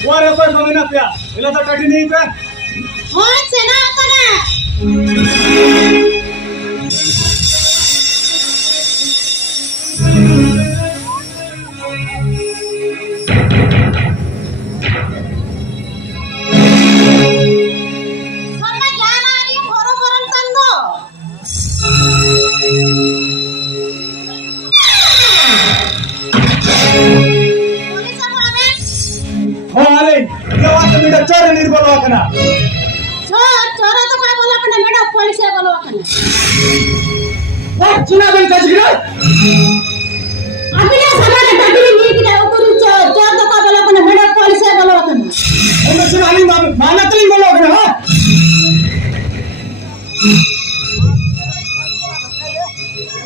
War apa kami nak ya? Ila tak tadi ni ke? Oh, sena apa na? Sama jana ni horo-horon tando. Polis apa amen? Oh alin, dia waktu minta cari ni bawa kena. Chora to ka bola apna madam police e bola apna. Wah, cina ben kasih Abhi na sama na takiri ni kita upur chor to ka bola apna madam police e bola apna. Ini cina alin mana tu bawa kena ha?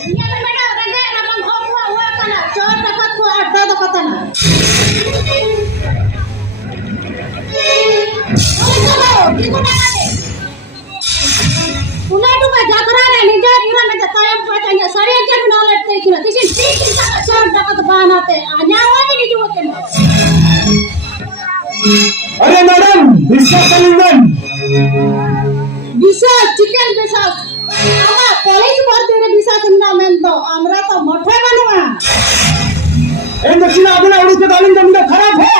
Ini apa madam ranga ramang khopwa hua kana chor takat ko adda to katana. Ulatu ba jakrane nijar iran na tayam patanya sare jan knowledge tekina tisin tikin taka char dapat banate anyawa ni ni juwaken अरे madam bisa kalian bisa chicken bisa ama police bardere bisa sunna mento amra to mothai banwa ini cina apna Odisha के तालीम जमीन खराब है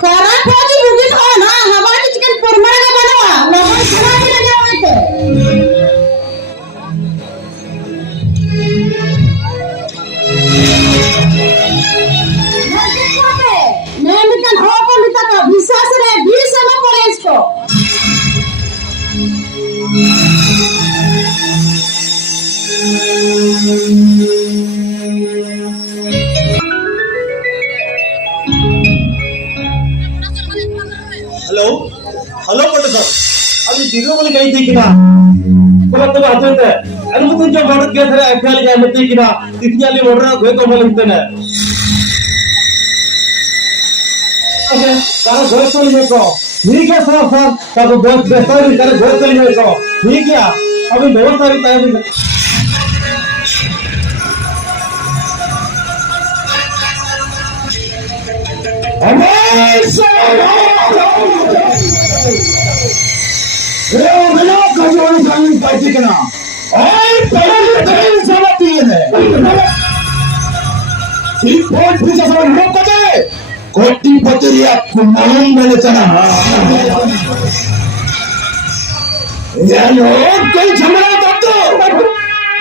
खराब हो जी बुगी तो ना हमारा चिकन परमार का बनवा लोगों खराब ही ना जावे थे मैं मितन हो को मिता का विश्वास रे 20 साल पुलिस को हेलो हेलो पट्टू सर अभी दिगो बोले कहीं थी किना बोला तो बात होता है अरे मुझे जो बॉर्डर के थे एफएल के में थी किना इतनी वाली बॉर्डर कोई तो बोले इतने ओके तारा घर चल गए को ठीक है सर ताको बहुत बेहतर करे घर चल गए को ठीक है अभी बहुत सारी तैयारी कोटी पतरिया कुमाऊं मैंने चना ये लोग कोई झगड़ा मत दो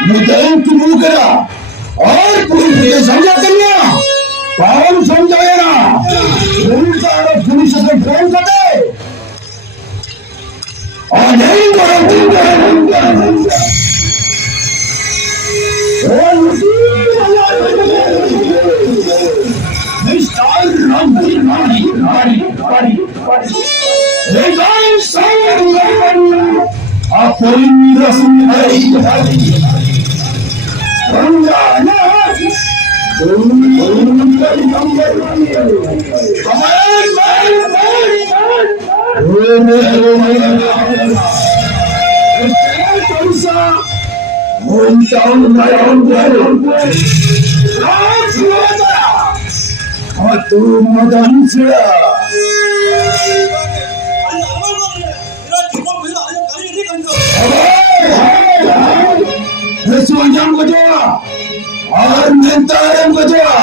मुझे की मुंह करा और पूरी समझा करिए कौन समझाएगा पुलिस से फोन कर दे और नहीं करो तू मदन चिड़ा Semuanya ko jowa और mentalem ko jowa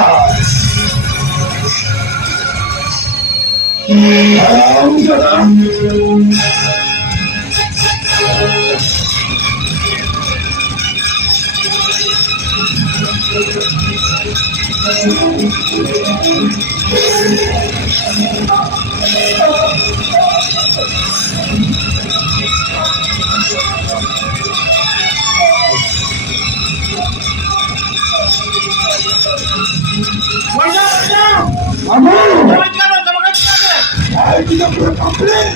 alam jowa kita berpakaian.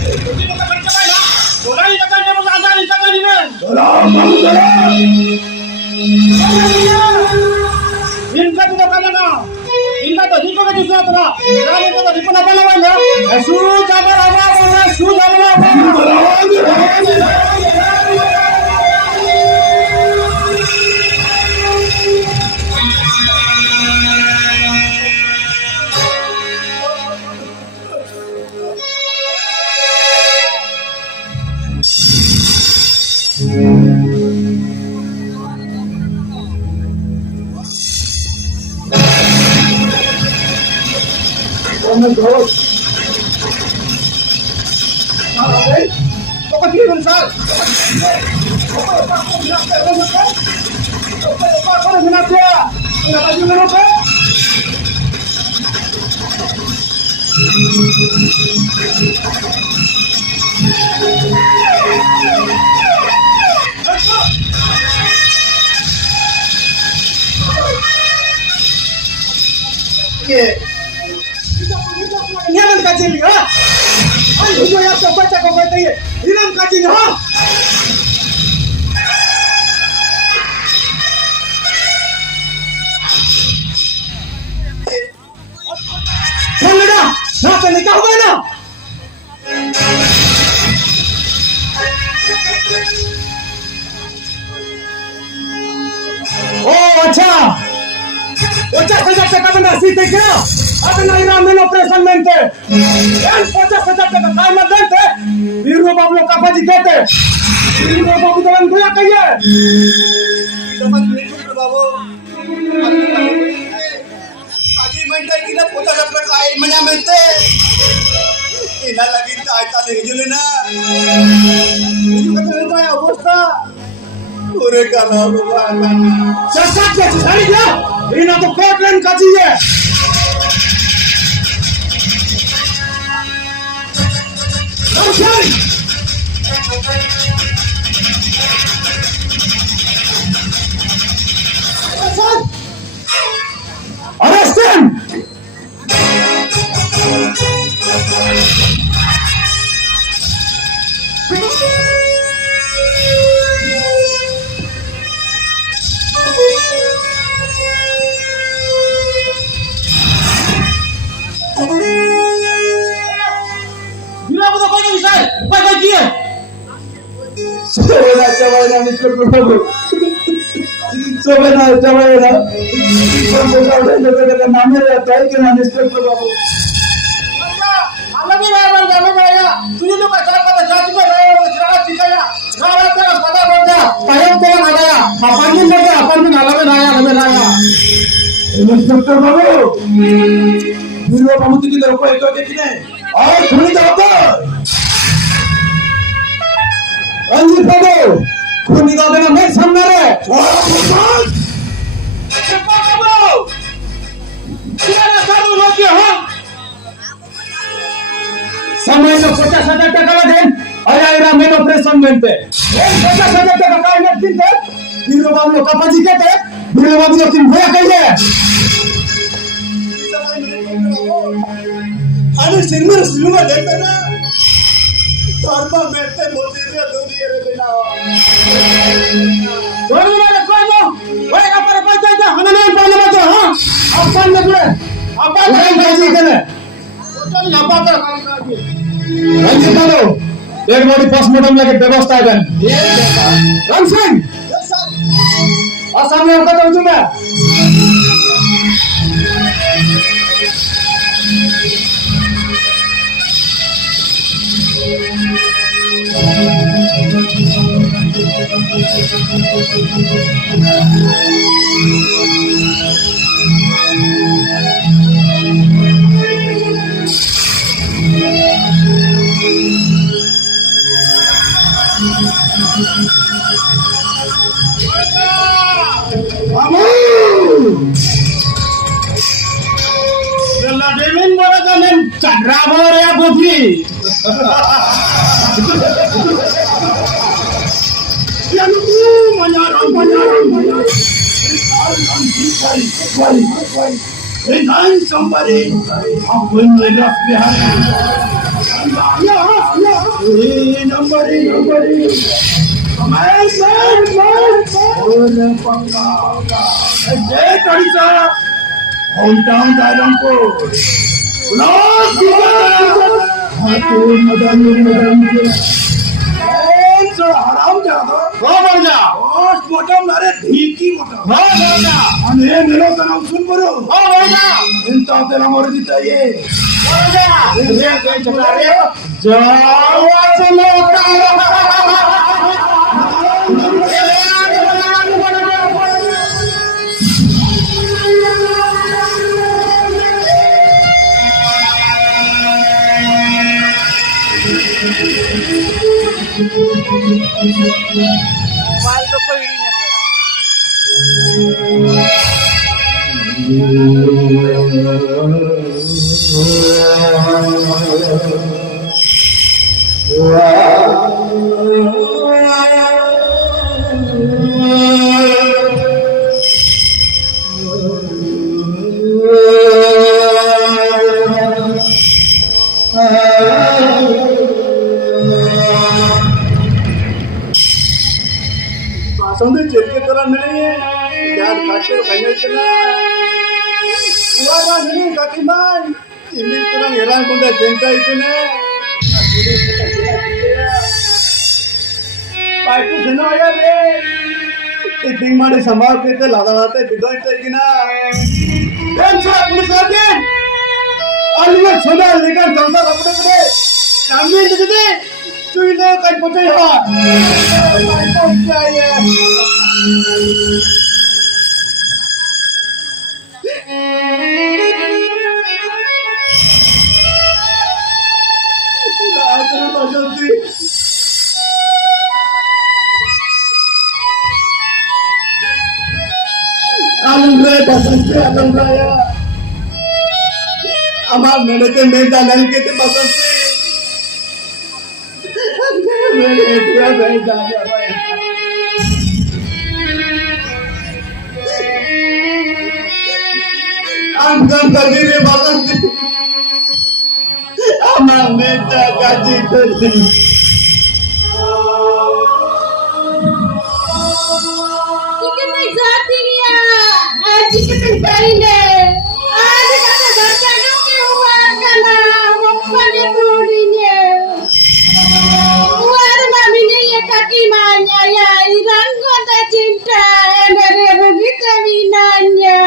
Boleh jangan dia berada di sana ni kan? Lama. Inka tu kan na. Inka tu di mana tu sana? Kalau itu di mana pala wala? Su jaga lama, su jaga lama. my God. Kok ketiduran, Sal? Jangan kacil ha? Ayo ya to baca kau kata ye. Hilang kacil ha? Bangda, na te nikah हुआ ना? Oh, अच्छा. Ocha saja cakap benda si tiga. Apa nak ira men operation mente? Yang ocha saja cakap kai na dente. Biru babu ka paji kete. Biru babu dalam gula kaya. Dapat biru babu. Paji mente kita ocha saja kai menya mente. Ina lagi tai tai jule na. Itu kata tai অবস্থা. Ore kana babu. Sasak ke sari dia. Ina to Portland kaji है Arrest him! Inspector बाबू बिरवा बाबू की तरफ को एक के किने और खुली तरफ अंजी बाबू खुली तरफ ना मैं सामने रे बाबू क्या ना करो लोग के हो समय में 50,000 टका देन और आइरा मेन ऑपरेशन मेंटे 50,000 टका का नेट दिन दे बिरवा बाबू का पाजी कहते बिरवा बाबू ने तीन भया कहिए अरे सिनेमा सिनेमा देखते ना धर्मा मेरे बोलते हैं दुनिया रे बिना धर्मा में कोई लो ओए अपर पंचायत जा हने नहीं पाले मत हां अपन ने पूरे अपन नहीं काजी करे चल लापा कर काम कर रंजित करो डेड बॉडी पोस्टमार्टम लगे व्यवस्था है राम सिंह यस सर आसामी आपका तो जुड़ा Demin bola kamen cadrabor ya putri. Yang itu menyarang. Dengan somebody, aku melihat behind. Ya. Nobody. Man. Orang pangga. Jai Karisa. Hometown Rampur. Look, aku madam. So haram jado. Haram. Os bottom nare dhiki bottom. Haram. Ane mero tanam sun boro. Haram. Inta tera mor dita ye. Haram. Ye kai chakare. Jawa chalo ka. Mobile तो पड़ी ना संदे जेके तरह मिले यार खाते भैया इतना हुआ नहीं काकी मान इन्हीं तरह हैरान कोंदा जनता इतने पाइप सुनो यार रे टिपिंग मारे संभाल के ते लाला लाते बिगड़ ते कि ना टेंशन पुलिस आके अलिया सोना लेकर दौसा लपड़े पड़े सामने दिखते चुई लो कहीं पहुंचे हाँ আমার মেয়েতে মেয়েটা লালকেতে বসতে मेरे इतना नहीं जाने भाई आंगन कभी रे बसंती আমার মেয়েটা কাজী করতে Chicken zatia, chicken kaile. Aaj kata barka nuke hua kana, mukbane turinya. War mami ne ye kaki manya ya irang kota cinta, mere begitu minanya.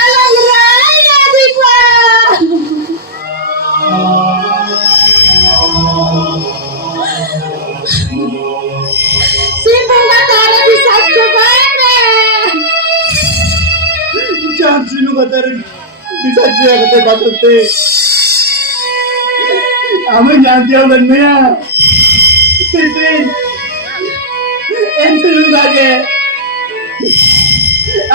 Alam raya dipa. Simpulan ada di satu mana? चार चीनों का तेरे bisa dia kata basutte हमें जानते हो बन्निया तेरे entry लगे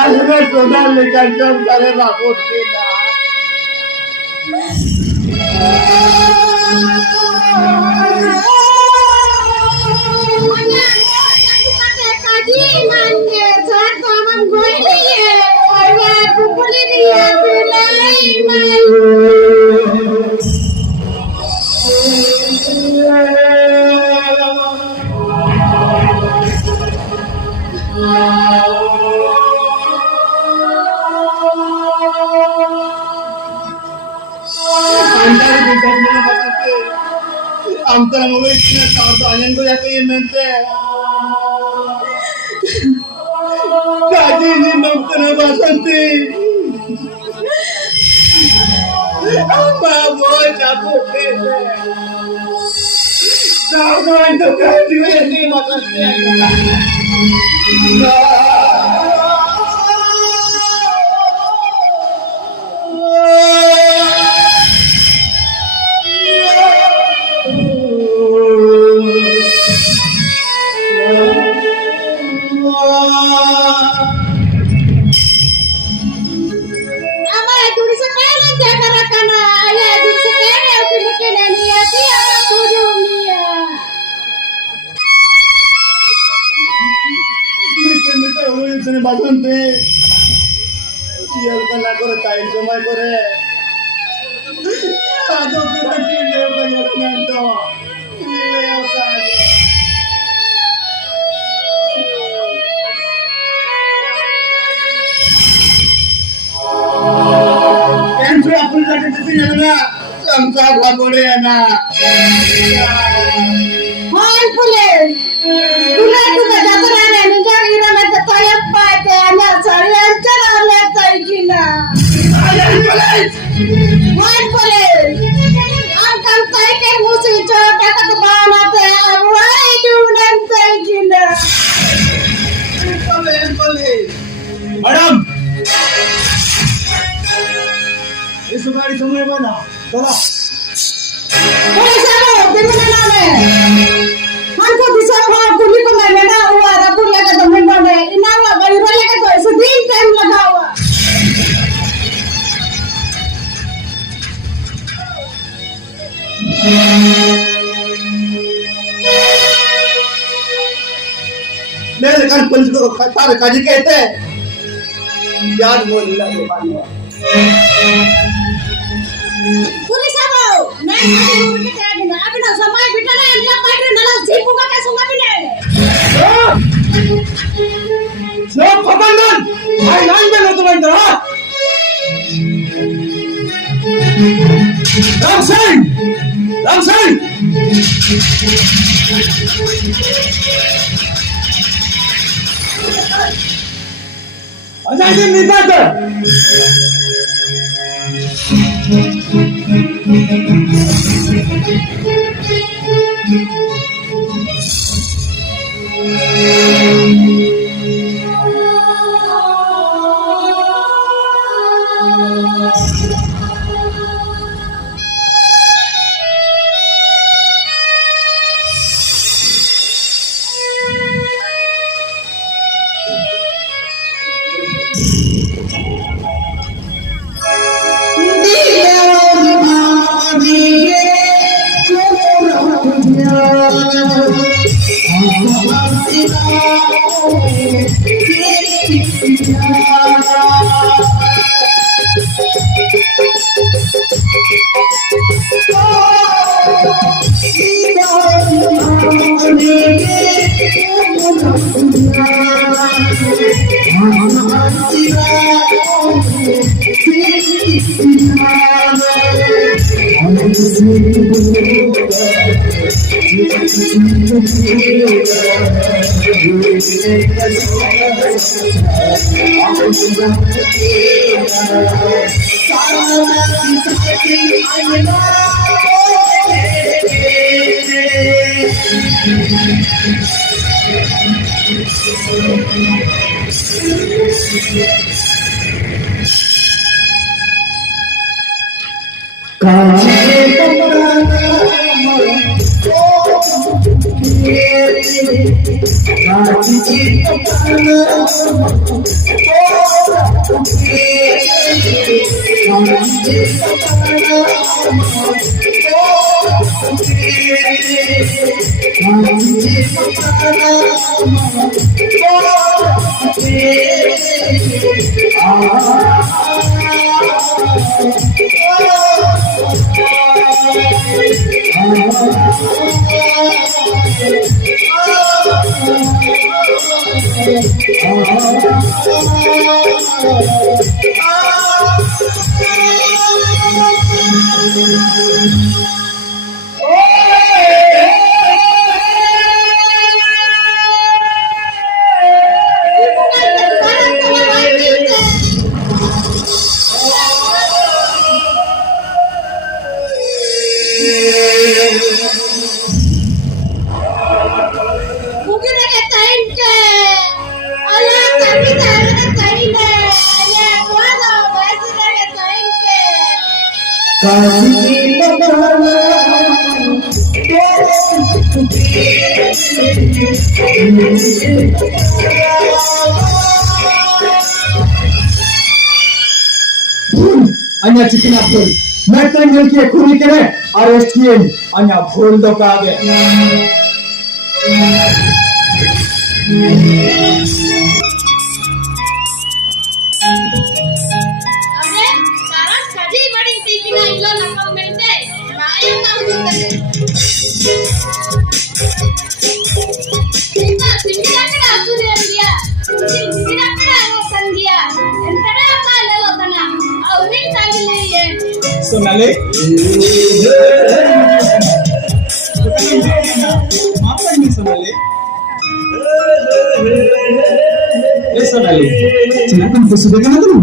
अलग सोना लेकर जब सारे बापों के ना अंतर मुझे इतना साथ आनंद को जाते हैं मिलते हैं काजी जी नौकर बसंती अम्मा वो जाको कैसे जाओ तो काजी में नहीं बसंती বাসন্তে না করে টাইম সময় করে আদৌ কি লেও না তো লেও কাজ কেন আপনি যাকে দিতে না সংসার ভাবরে না Hai pulen, pulen tu dah terane menjadi ramai tertayap pada anak saya cara letai gila. Hai pulen, angkat tayar musim coba kata bana te, awai dunan tay gila. Madam इस गाड़ी समय बना चला Hei sahaja, di mana Hantu bisa bawa kuli kemana mana uang rapur lega temen mana inawa bayi lega tu sedih time लगावा मेरे कान police को सारे काजी कहते हैं यार बोल लगे पानी पुलिस आओ मैं काजी रूम के आगे ना अभी ना समय बिटा ना अल्लाह पाइड ना जीपू का कैसे होगा बिना नो खबरदार भाई लाइन में लो तुम इधर हाँ राम सिंह अजय जी निकाल mungkin ada kain ke Allah tapi tak ada kain deh ya mana masih ada kain ke अन्य चिकन अब्दुल मैं तो मिलके खूनी करे अरेस्ट किए अन्य भूल दो का आगे अरे सारा सजी बड़ी टीकी ना इल्लो नंबर मिलते राय काम करते सिंगिरा कड़ा सुने दिया सिंगिरा कड़ा वतन दिया ಎಂತನೇ ಕಾಲ ವತನ ಅವ್ರಿಗೆ ತಾಗಿಲ್ಲ ये सोनाली माफी सोनाली ये सोनाली चिनापन तो सुबह ना तुम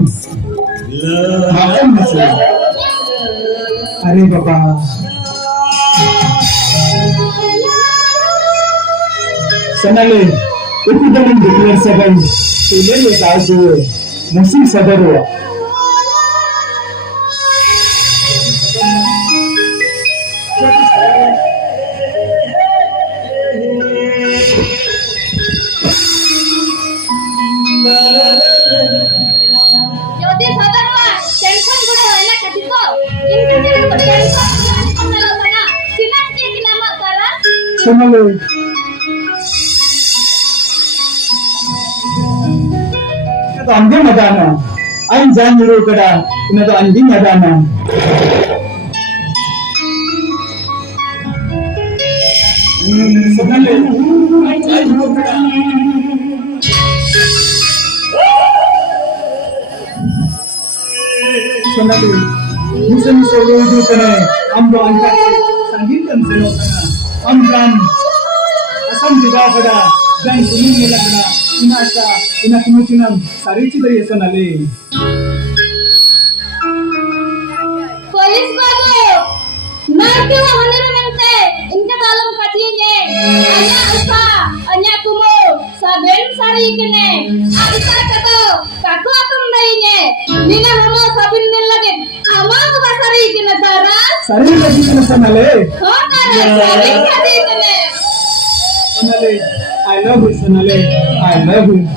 अरे बाबा Sonali itu dengan declare sebagai student yang tahu musim sadar ya Sonale. Ito ang di madana. Ay dyan niro kada. Ito ang di madana. Sonale. Ay dyan niro kada. Sonale. Minsan solo itu kana. Ambo angkat. Sangitan selo kana. Amran. Asam juga kada. Dan kuning nilagna. Inasa. Inakimutinam. Sarichi dari sonale. Polis babu, nanti wahana nanti, inka dalam katinya, anya apa, anya kumu, saben sari kene, abisa kato, kaku atum dainya, nina hama sabin nilagin, ama kuba sari kene daras, Sari lagi kana sonale. oh daras, sari kati kene. Sonale. I love you, Sonale. I love you.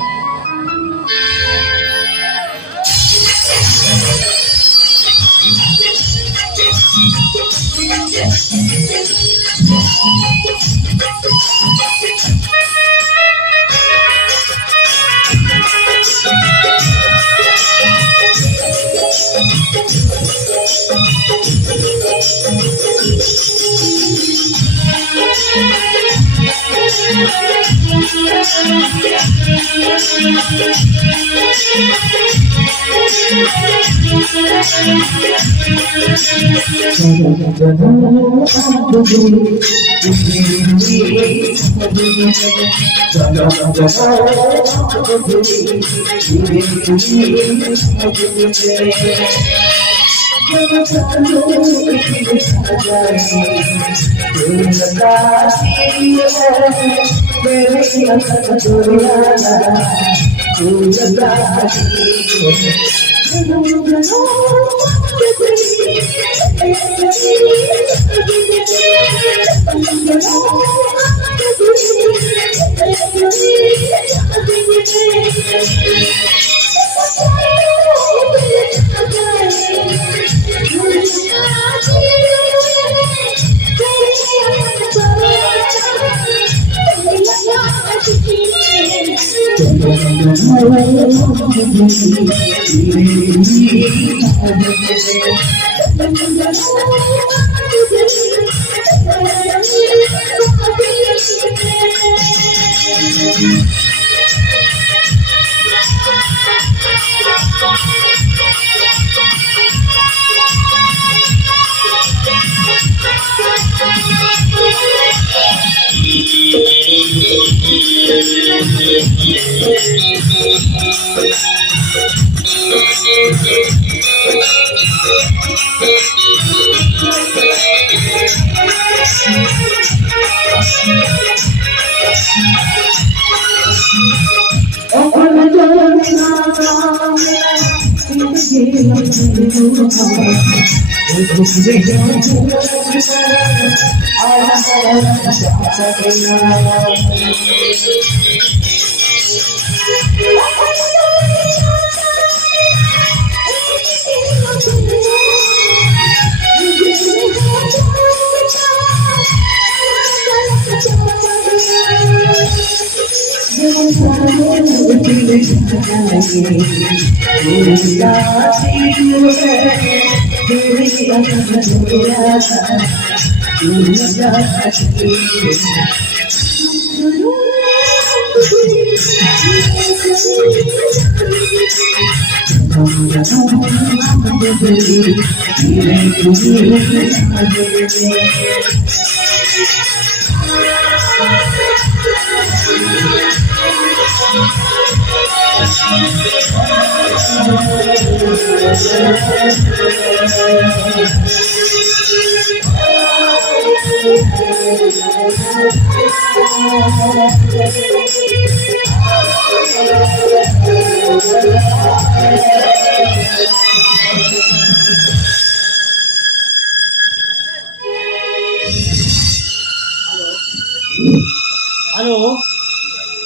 Halo.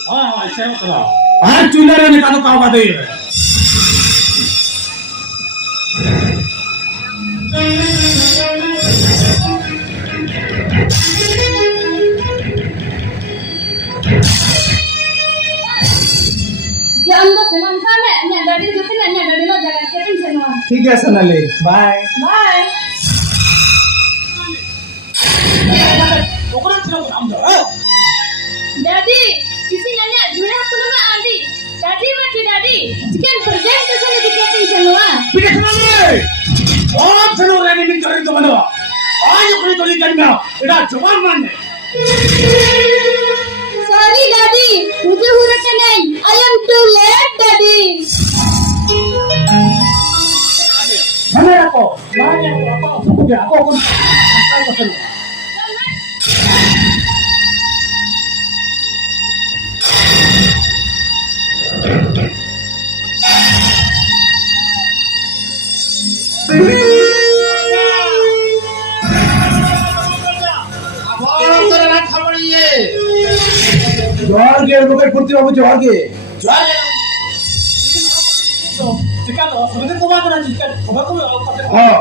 Ah, saya kenal. Ah, chulare ne kanu kawa dei. Senang kami, nya dari jutin, nya dari lo jalan keting senang. ठीक है Sonali bye Bye. 오그라 치라고 남자. Daddy, kisi nya jual aku nama Adi. Daddy mati daddy. Chicken perjang tu sana di keting senang. 비게 스나니. 세노라니 민저리 좀 하나. 아니 그리 돌리 간다. 이라 저만 만네. Sorry daddy, मुझे हुरत नहीं. I am too late daddy. 하나라고. 나냐고 아빠 속에 아빠 건 살고 살고. जोहार के रुपए फुर्ती बाबू जोहार के चिकन समझ को बात ना चिकन खबर को हाँ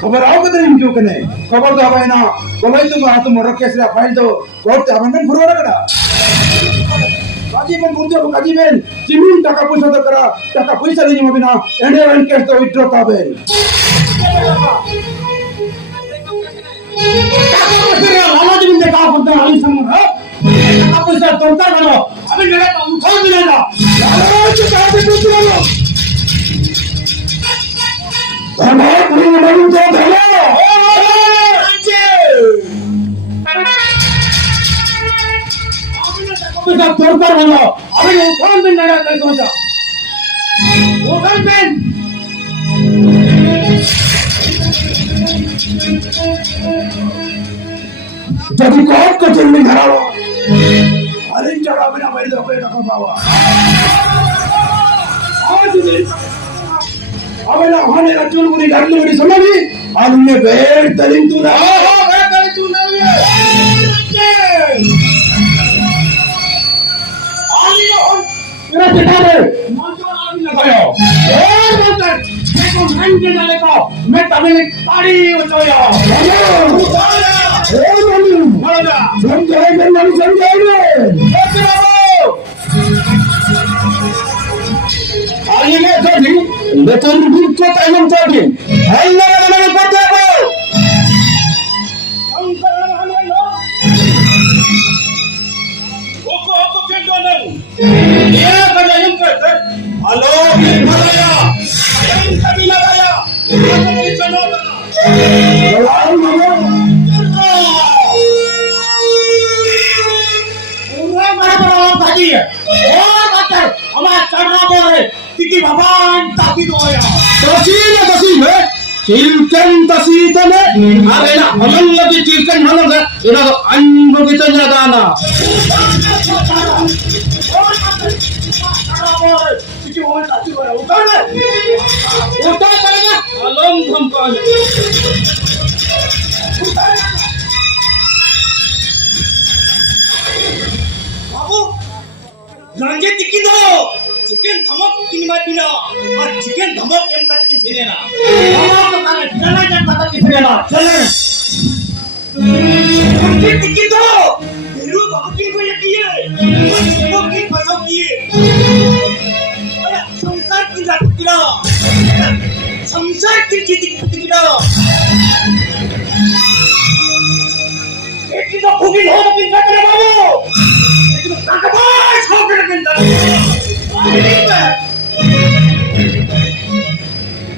खबर आओ के दिन क्यों कने खबर तो हवाई ना कोई तो हाथ मोर के सिरा फाइल तो कोर्ट अमेंडमेंट फुरवा रखना काजीबेन बुंदे काजीबेन जमीन टाका पैसा तो करा टाका पैसा नहीं मबिना एंडेवन केस तो विथड्रॉ काबेन लाला जी ने कहा बोलता है संग है आप पैसा तोड़ता करो अभी मेरा काम उठा मिलेगा लालच कहा से कुछ बोलो हमारे पूरी मनु तो धलो पैसा तोड़ता करो अभी उठा मिलेगा नहीं सोचा उठा मिल जब कोर्ट को चलने घरावा अरे जगह बिना भाई तो कोई रखा बाबा आज भी अबे ना हने रचुल गुनी डालने वाली समझी आज उन्हें बेर तलिन तू ना बेर तलिन तू ना आली हो मेरा चिट्ठा दे मौजूद आदमी लगायो और बोलता देखो हम के डाले को मैं तमिल ताड़ी उठाया ए मनु बोला समझाए कर मनु समझाए रे आइए मैं तो ठीक मैं तो रुक को टाइम तो ठीक है ना ना पता है हम कर हम लो ओको के डोनर ये बजा हम कर हेलो लगाया हम कभी लगाया ये चलो चलाओ मनु हमारा चढ़ा बोले कि भगवान ताकि दोया तसी है चिल्कन तसी तने अरे ना हमन लगी चिल्कन हनो है इना तो अनबो की तन्या दाना उठा करेगा अलम धमका बाबू रंगे टिकी दो चिकन धमक किन मत बिना और चिकन धमक एम का चिकन छेले ना धमक तो काने चला जा पता किसने ना चले रंगे टिकी दो हेरो बाकी को ये किए वो की फसो किए अरे संसार की जात किला संसार की किला एक तो भूखी हो तो किन करे बाबू लेकिन काकबाज हो के किन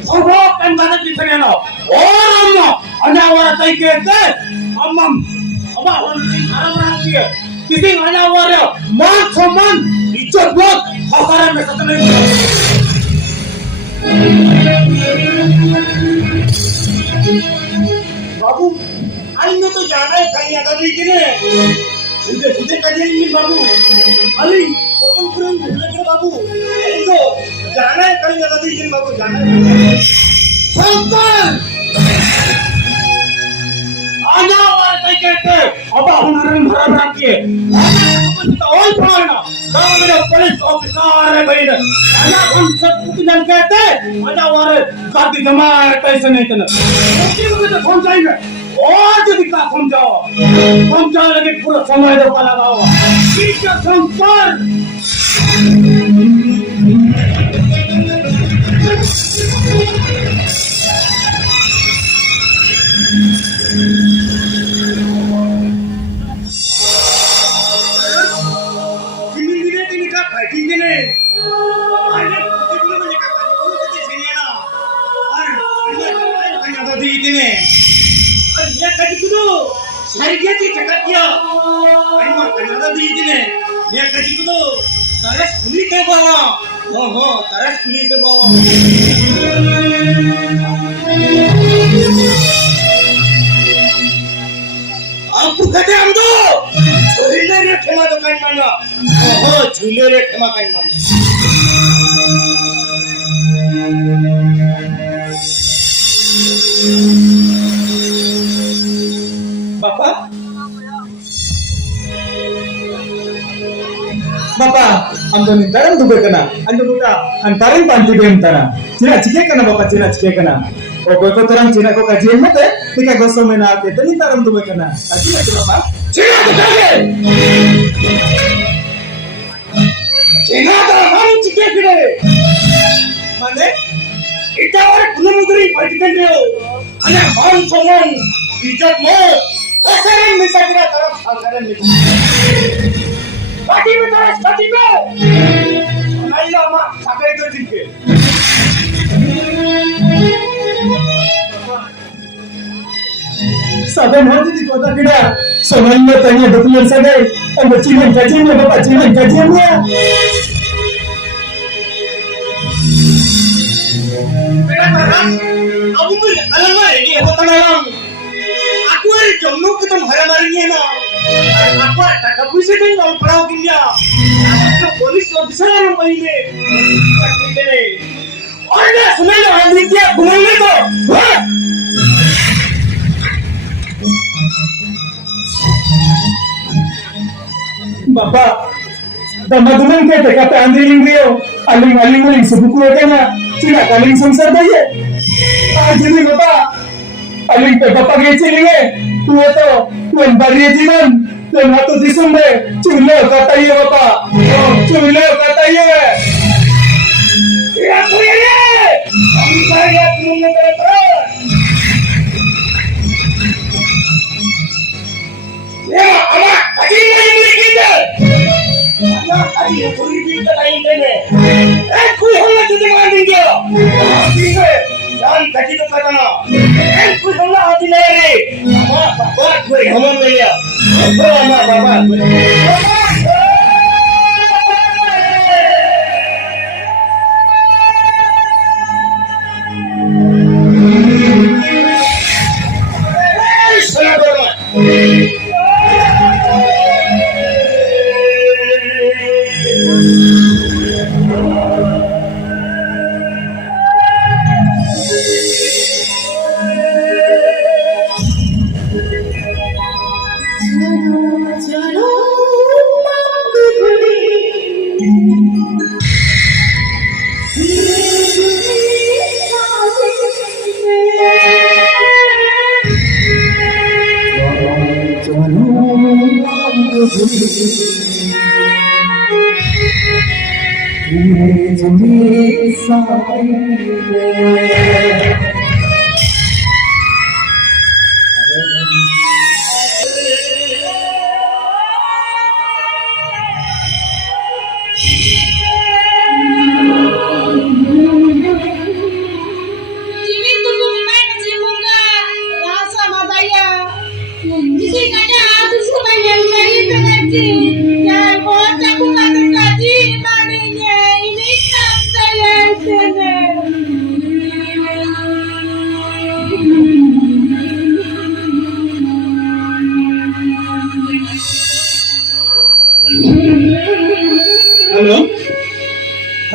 Obo kan banget di sana no. Orang no. Ada orang tay kete. Amam. Aba orang orang dia. Kisi ada orang. Man saman. Izzat buat. Hakaran में सतने. बाबू अन्य तो जाना है कहीं अगर नहीं किने तुझे कहीं नहीं बाबू अली ओपन फ्रेम भूले के बाबू तो जाना है कहीं अगर नहीं किने बाबू जाना है संतान आजा और कहीं कहते अब हम भरा भरा किए तो और पाना गांव में पुलिस ऑफिसर है भाई आजा हम सब कुछ नहीं कहते आजा और गाड़ी जमा पैसे नहीं करना उसकी तो फोन चाहिए और जो दिखा समझाओ लगे पूरा समय दो का लगाओ ठीक है संपर्क dari itine. Dia kaji kudu. Sari dia sih cakap dia. Ayo mah Kanada dari itine. Dia kaji kudu. Taras kuli ke bawah. Oh, taras kuli ke bawah. Aku kata amdo. Chule re khema to kain mana. Oh, chule re khema kain mana. Bapak, amdo nintaran tuh kena. Ando muda, antarin panti bentana. Cina cike kena bapak cina cike kena. Oke, kau terang cina kau kajian mate, tika gosok menate, tadi nintaran tuh kena. Kasih lagi bapak. Cina tu kage. Cina tu ham cike kene. Mana? Ita orang kunumudri partikan dia. Ana ham soman, ijat mo. Kasaran misakira taraf kasaran misakira. Bati में तरस बती में नहीं ला माँ सागर तो जिनके Saben hati di kota kita, soalnya tanya dokumen sagai, ambil cimen kajiannya bapak cimen kajiannya. Benar benar, aku pun alamak ini aku tanam. Aku hari jomblo ketemu hari marinya na. Aku tak bisa tinggal perau kimia. Aku polis officer yang maine. Orang dah sunai orang dia gunung itu. Bapak, damaduman ke TKP Andriling Rio, aling sebuku kena, cina kaling sungsar daya. Jadi bapak, aling pe bapak gecilinge, tua to, tuan bari jiman, tuan hatu disumbe, culo katanya bapak, culo katanya. Ya aku ini, saya punya terus. Ya, amak, tadi lagi beli kita. Anak tadi yang beli kita lain dene. Aku yang lagi dengan dia. Dia, jangan tadi tu kata na. Aku yang lagi lari. Amak, bapak, gue hamam dia. Amak, bapak.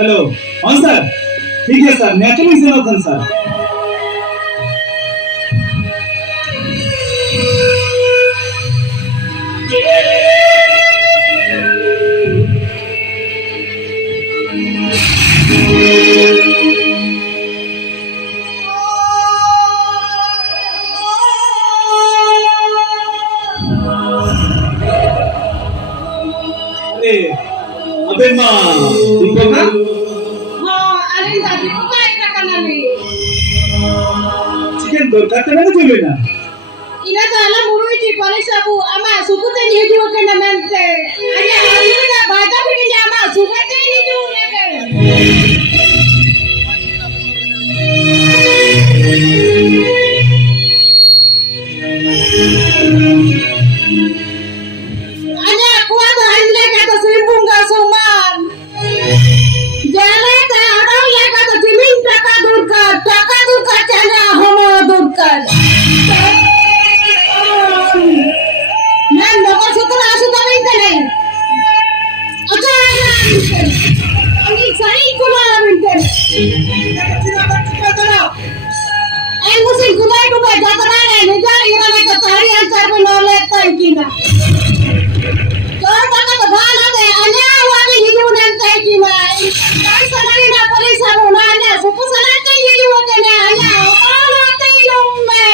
Hello हाँ sir ठीक है sir naturally से होता sir अबे माँ ठीक है chicken dorkar kana na chole na ina kala murui ji police abu ama subute ni hidu kana mente anya abu na bata pidi ama subute ni hidu lege na. Kalau kata kebala teh, anya wangi hidup dan teh cimai. Kai sadari na polis sarunanya, suku sana teh hidup teh anya. Kalau teh lumbe.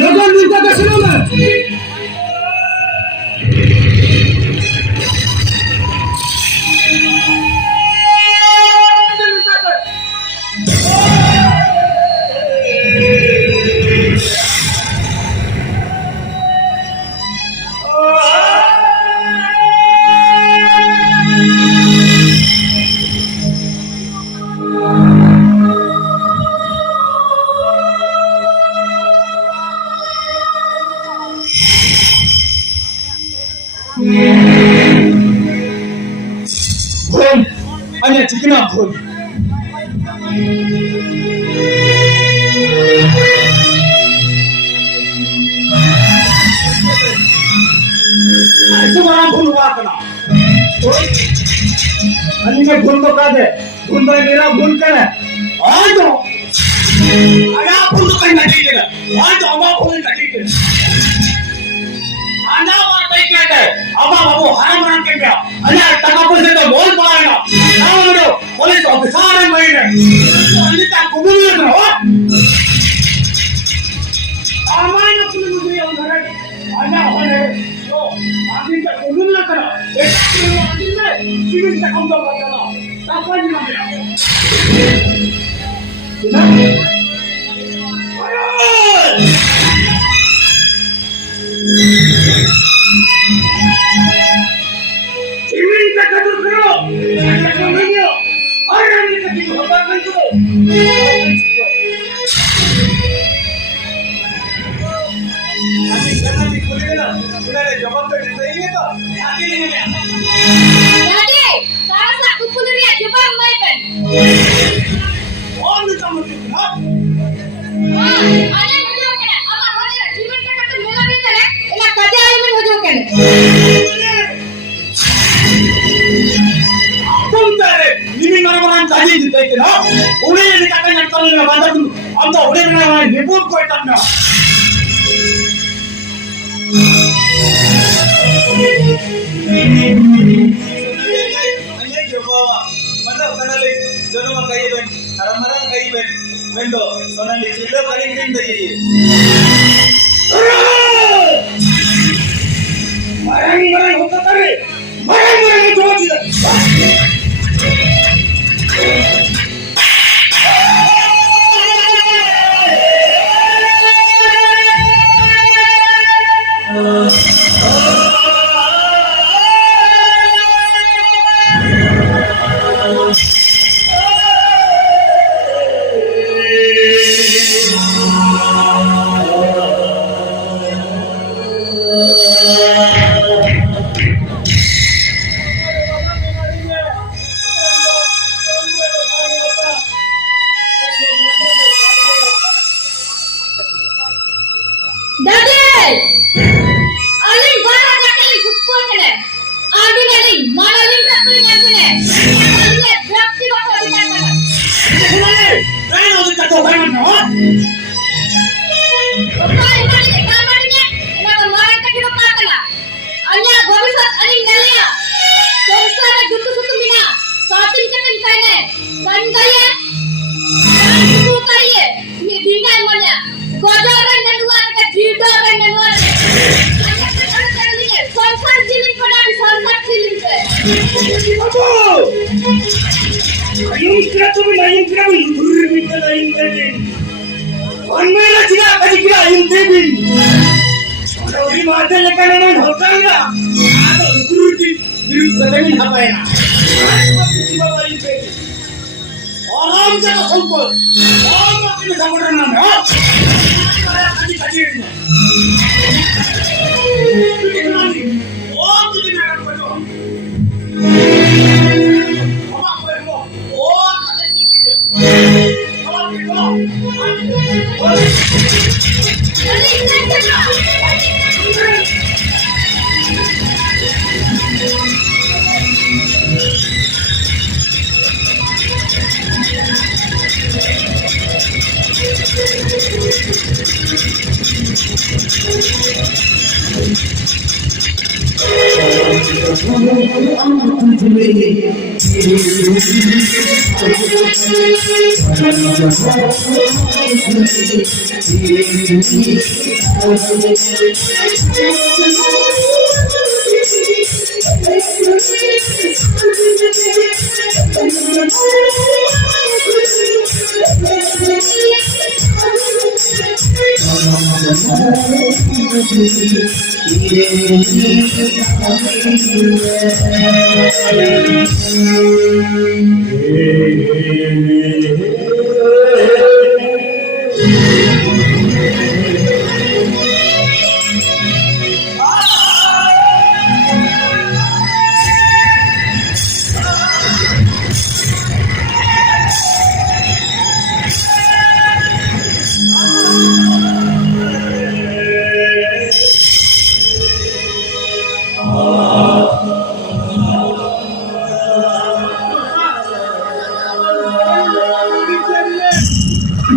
लगन मिलता कैसे ना भूल अन्य चिकना भूल तुम्हारा भूल हुआ करना अन्य में भूल तो कर दे भूल भाई मेरा भूल कर है आज तो अगर आप भूल तो कहीं नहीं करेगा आज तो हम भूल नहीं करेगा आना और कहीं कहते हैं अब बाबू हराम बना के क्या अन्य टका पैसे तो बोल पाएगा ना वो पुलिस ऑफिसर है मैं ने तो अन्य तक कुबूल नहीं करो आमान पुलिस मुझे उधर आना होने तो आदमी का कुबूल नहीं करो एक आदमी ने सिविल का काम तो करना ताकत नहीं मिला सिविल का कदर करो कदर नहीं हो और अन्य का ठीक होगा नहीं करो अभी करना भी खोलेगा उन्हें जवाब तो देंगे तो आगे नहीं है Jadi, kalau tak kumpul dia coba mainkan. और भी काम करते हैं Oh, ada video kan? Apa ada jimat kita tu mula ni kan? Ina kerja ini video kan? तुम तेरे निमिन मरमान ताजी जीते थे ना उन्हें ये कहते हैं कल ना बांधा तुम हम तो उन्हें ना रिपोर्ट कोई करना Hanya coba, mana kanali, jono makai ben, haram kai ben, bendo, sonali cilo kali ben dai. मरंग मरंग होता करे मरंग मरंग जो चीज़ Jadi, aling barang nak aling kumpul kan? Aling aling, mana aling tak boleh nyampe ni? Aling berapa bakal kita kan? तुम्हारे नहीं होते तो भाई मत हो Bukan ini kamar ni, ina kemarin tak kira apa lah. Anya gorisat aling nalia. Teruslah ada jutu mina. Satin ketin kane. Kan kaya? Kan itu kaya? Ni tinggal mana? Godoran dan luar ke jidoran dan luar. Anya kan ada ni. Sansar ciling pada sansar ciling ke. अबो ayun kira tuh ayun kira luhur minta ayun tadi one में ना चिरा कभी kira ayun tadi sorry मारते लेकर ना होता है ना तो luhur di biru कदमी apa ya orang jaga songkol orang ini sama dengan ya kaki kaki ini orang itu tidak ada apa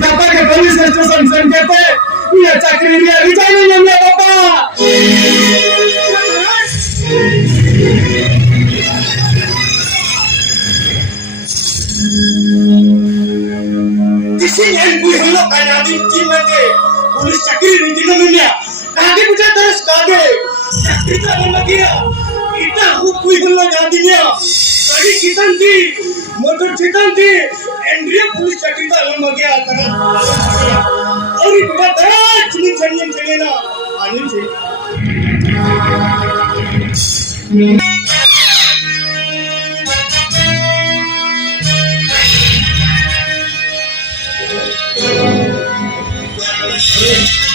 बापा के पुलिस स्टेशन से कहते ये चाकरी दिया रिजाइन नहीं है बापा किसी ने कोई हम लोग कायनाती चीन में थे पुलिस चाकरी रिजाइन नहीं लिया कागे पूछा तरस कागे चाकरी तो नहीं लगिया इतना कोई हम लोग याद नहीं लिया गाड़ी कितन थी मोटर कितन थी एंड्रिया पुलिस चाकरी तो हम लोग गया करना और ये बेटा दरा चिनी चढ़ने ना आने से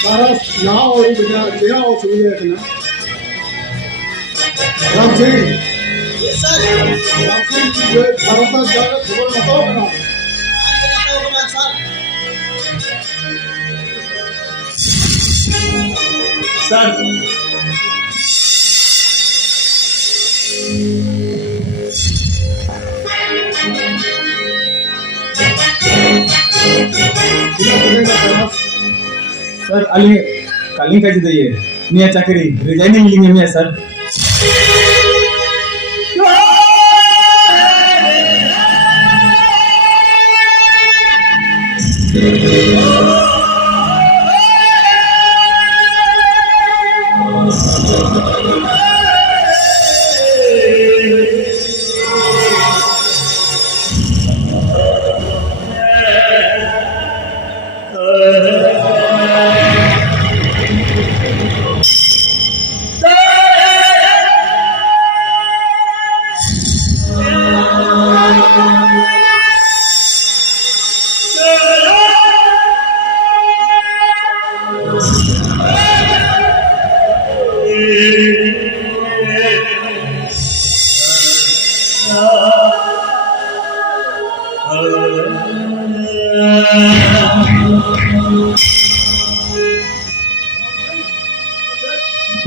Paras now or beja kya ho suya kana Ram Singh yes sir Ram Singh ye bharata jaga khabar batao kana aaj batao kana sir sir अली कलिंग का जिदे निया चाकरी रिजाइनिंग लिंगे में सर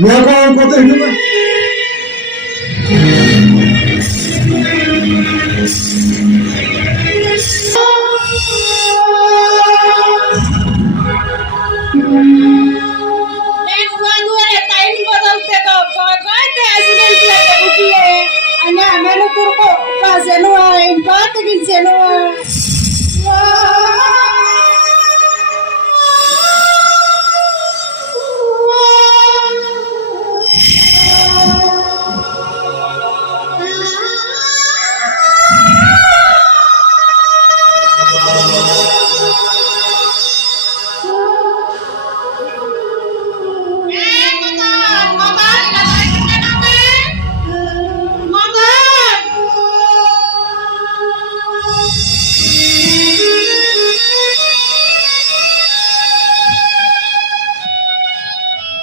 मैं कौन पता है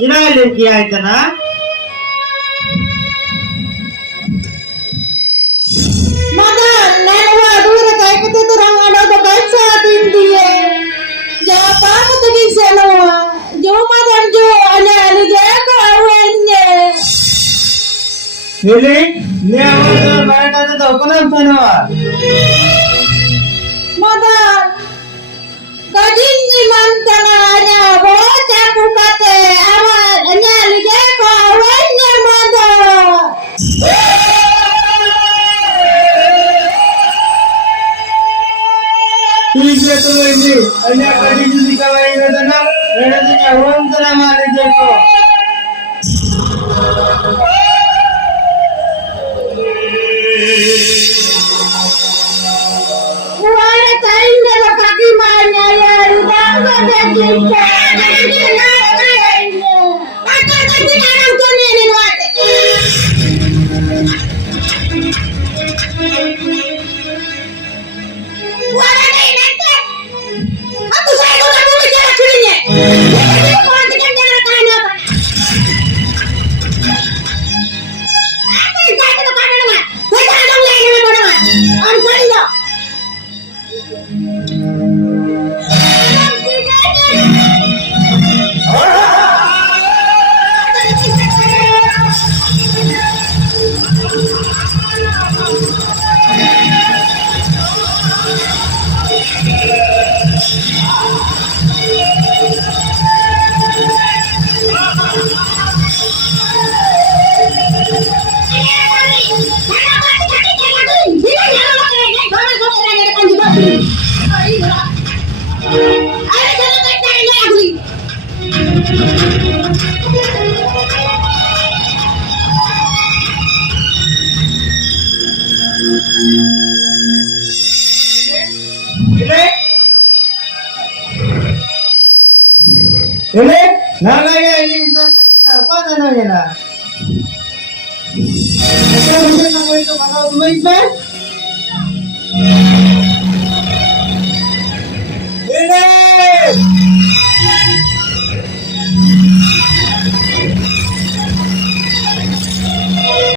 ना लेके आए थे ना मदन నేను అడుగుర కైకతే తురంగాడో తో కైసా తిందియే జా పాప తగిసేను జో మదన్ జో అనే అలి జేకో అవెన్నే हेली ने आवाज बैठा तो कोलम सनवा मदन कजिन्नी मंतना आया वो चाकू काते आवाज अने अली जేకో అవెన్నే मदन ठीक है तो ini hanya kali ini kalau ini tenang ada punya uang selama ada jeko Wala tayong nakakimanya yan. Bakit nagkita? Bakit nagkita ng tuninin mo ate? Wala na inente! Ako sa'yo ko na bumigyan ang tuloy niya! Hindi ko ate kang naratahan na ba? Ate, dahil ka na paano naman? Kaya anong layo naman mo naman? Ang salido! ini namanya ini apa namanya mungkin nama itu kalau tulis ini